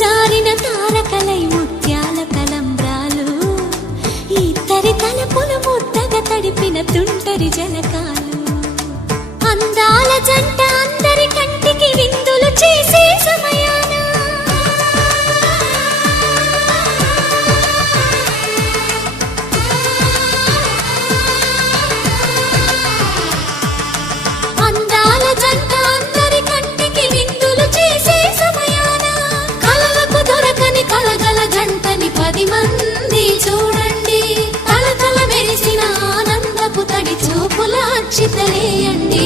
జారిన తారకలై ముత్యాల తలంబ్రాలు, ఇద్దరి తలపులు ముద్దగా తడిపిన తుంటరి జలకాలు. అందాల జంట అందరి కంటికి విందులు చేసే సమయాన మంది చూడండి, తల తల మెరిసిన ఆనందపు తడి చూపుల అచ్చితలేయండి.